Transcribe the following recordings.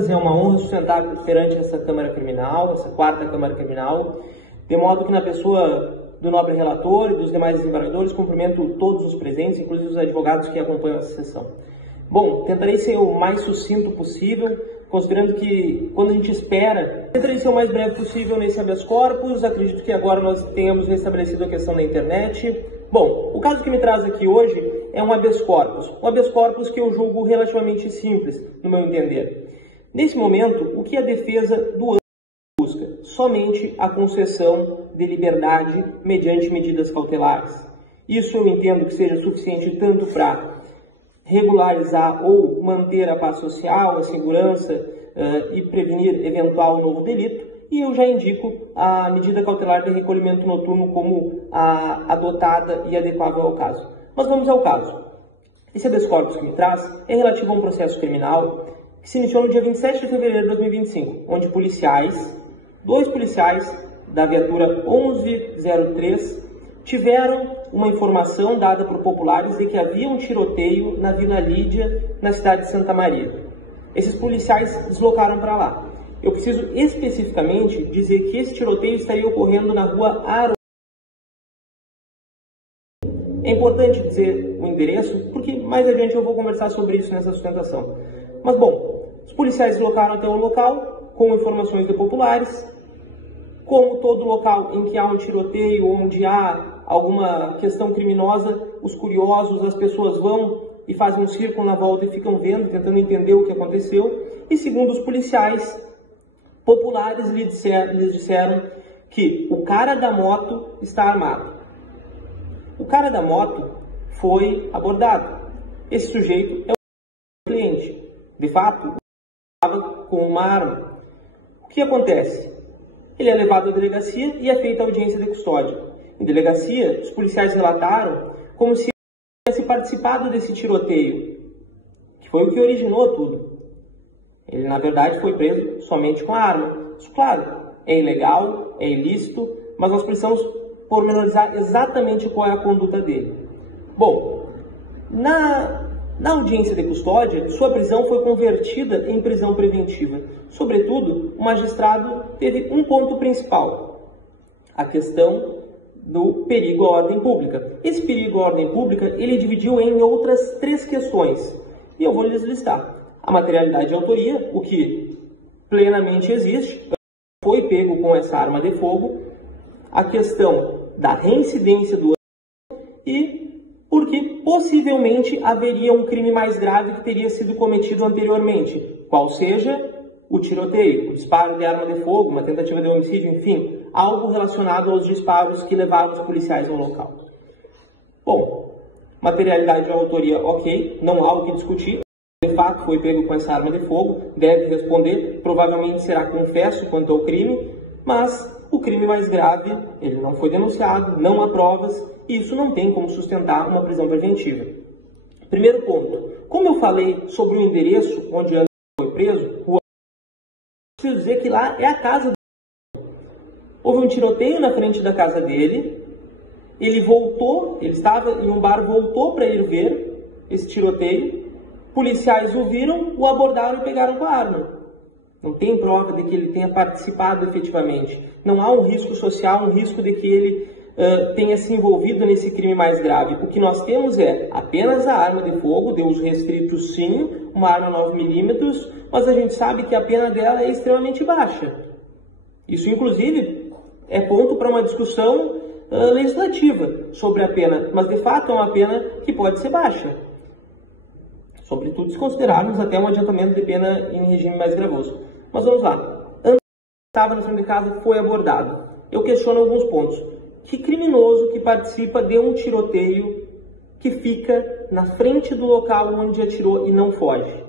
Minas, é uma honra sustentar perante essa Câmara Criminal, essa quarta Câmara Criminal, de modo que na pessoa do nobre relator e dos demais desembargadores, cumprimento todos os presentes, inclusive os advogados que acompanham essa sessão. Bom, tentarei ser o mais sucinto possível, considerando que quando a gente espera, tentarei ser o mais breve possível nesse habeas corpus. Acredito que agora nós tenhamos restabelecido a questão da internet. Bom, o caso que me traz aqui hoje é um habeas corpus que eu julgo relativamente simples, no meu entender. Nesse momento, o que a defesa do busca? Somente a concessão de liberdade mediante medidas cautelares. Isso eu entendo que seja suficiente tanto para regularizar ou manter a paz social, a segurança e prevenir eventual novo delito, e eu já indico a medida cautelar de recolhimento noturno como a adotada e adequável ao caso. Mas vamos ao caso. Esse habeas corpus que me traz é relativo a um processo criminal que se iniciou no dia 27 de fevereiro de 2025, onde dois policiais da viatura 1103 tiveram uma informação dada por populares de que havia um tiroteio na Vila Lídia, na cidade de Santa Maria. Esses policiais deslocaram para lá. Eu preciso especificamente dizer que esse tiroteio estaria ocorrendo na rua Aro. É importante dizer o endereço, porque mais adiante eu vou conversar sobre isso nessa sustentação. Mas, bom, os policiais deslocaram até o local com informações de populares. Como todo local em que há um tiroteio, onde há alguma questão criminosa, os curiosos, as pessoas vão e fazem um círculo na volta e ficam vendo, tentando entender o que aconteceu. E segundo os policiais, populares lhes disseram que o cara da moto está armado. O cara da moto foi abordado. Esse sujeito é o cliente. De fato, estava com uma arma. O que acontece? Ele é levado à delegacia e é feita a audiência de custódia. Em delegacia, os policiais relataram como se ele tivesse participado desse tiroteio, que foi o que originou tudo. Ele, na verdade, foi preso somente com a arma. Isso, claro, é ilegal, é ilícito, mas nós precisamos pormenorizar exatamente qual é a conduta dele. Bom, na audiência de custódia, sua prisão foi convertida em prisão preventiva. Sobretudo, o magistrado teve um ponto principal, a questão do perigo à ordem pública. Esse perigo à ordem pública, ele dividiu em outras 3 questões, e eu vou lhes listar. A materialidade e autoria, o que plenamente existe, foi pego com essa arma de fogo, a questão da reincidência do e porque possivelmente haveria um crime mais grave que teria sido cometido anteriormente, qual seja o tiroteio, o disparo de arma de fogo, uma tentativa de homicídio, enfim, algo relacionado aos disparos que levaram os policiais ao local. Bom, materialidade e autoria, ok, não há o que discutir. De fato, foi pego com essa arma de fogo, deve responder, provavelmente será confesso quanto ao crime, mas o crime mais grave, ele não foi denunciado, não há provas, e isso não tem como sustentar uma prisão preventiva. Primeiro ponto, como eu falei sobre o endereço onde Anderson foi preso, preciso dizer que lá é a casa do... Houve um tiroteio na frente da casa dele, ele voltou, ele estava em um bar, voltou para ir ver esse tiroteio, policiais o viram, o abordaram e pegaram com a arma. Não tem prova de que ele tenha participado efetivamente. Não há um risco social, um risco de que ele tenha se envolvido nesse crime mais grave. O que nós temos é apenas a arma de fogo, de uso restrito sim, uma arma 9mm, mas a gente sabe que a pena dela é extremamente baixa. Isso, inclusive, é ponto para uma discussão legislativa sobre a pena, mas de fato é uma pena que pode ser baixa. Sobretudo se considerarmos até um adiantamento de pena em regime mais gravoso. Mas vamos lá. Anderson estava na frente de casa, foi abordado. Eu questiono alguns pontos. Que criminoso que participa de um tiroteio que fica na frente do local onde atirou e não foge?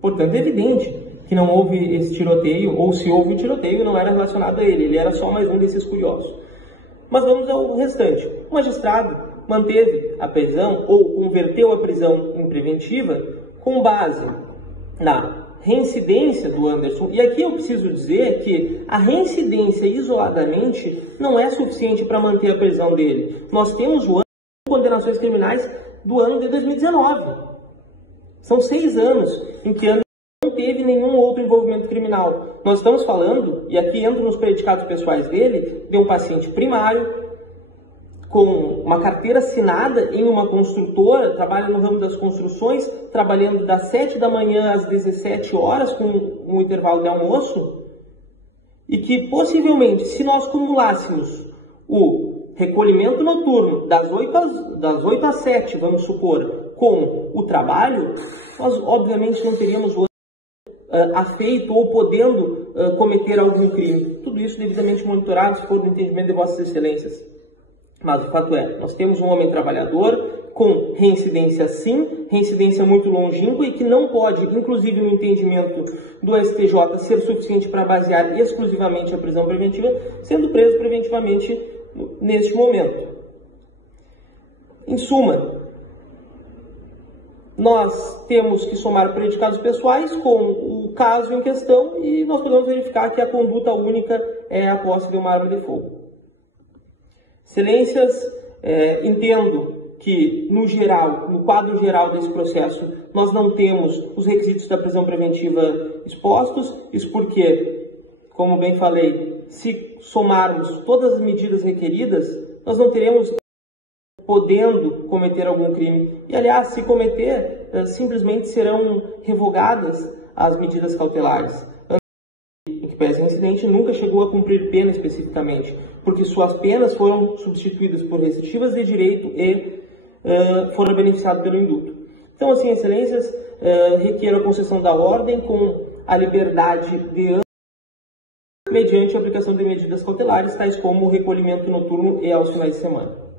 Portanto, é evidente que não houve esse tiroteio, ou se houve o tiroteio, não era relacionado a ele era só mais um desses curiosos. Mas vamos ao restante. O magistrado manteve a prisão, ou converteu a prisão em preventiva, com base na reincidência do Anderson. E aqui eu preciso dizer que a reincidência isoladamente não é suficiente para manter a prisão dele. Nós temos o ano de condenações criminais do ano de 2019. São 6 anos em que Anderson teve nenhum outro envolvimento criminal. Nós estamos falando, e aqui entram os predicados pessoais dele, de um paciente primário, com uma carteira assinada em uma construtora, trabalha no ramo das construções, trabalhando das 7 da manhã às 17 horas, com um intervalo de almoço, e que possivelmente, se nós cumulássemos o recolhimento noturno das 8 às 7, vamos supor, com o trabalho, nós obviamente não teríamos afeito ou podendo cometer algum crime. Tudo isso devidamente monitorado, se for do entendimento de Vossas Excelências. Mas o fato é, nós temos um homem trabalhador com reincidência sim, reincidência muito longínqua e que não pode, inclusive no entendimento do STJ, ser suficiente para basear exclusivamente a prisão preventiva, sendo preso preventivamente neste momento. Em suma, nós temos que somar predicados pessoais com o caso em questão e nós podemos verificar que a conduta única é a posse de uma arma de fogo. Excelências, entendo que, no geral, no quadro geral desse processo, nós não temos os requisitos da prisão preventiva expostos, isso porque, como bem falei, se somarmos todas as medidas requeridas, nós não teremos podendo cometer algum crime. E, aliás, se cometer, simplesmente serão revogadas as medidas cautelares. Em que pese incidente, nunca chegou a cumprir pena especificamente, porque suas penas foram substituídas por restritivas de direito e foram beneficiados pelo indulto. Então, assim, Excelências, requer a concessão da ordem com a liberdade de mediante a aplicação de medidas cautelares, tais como o recolhimento noturno e aos finais de semana.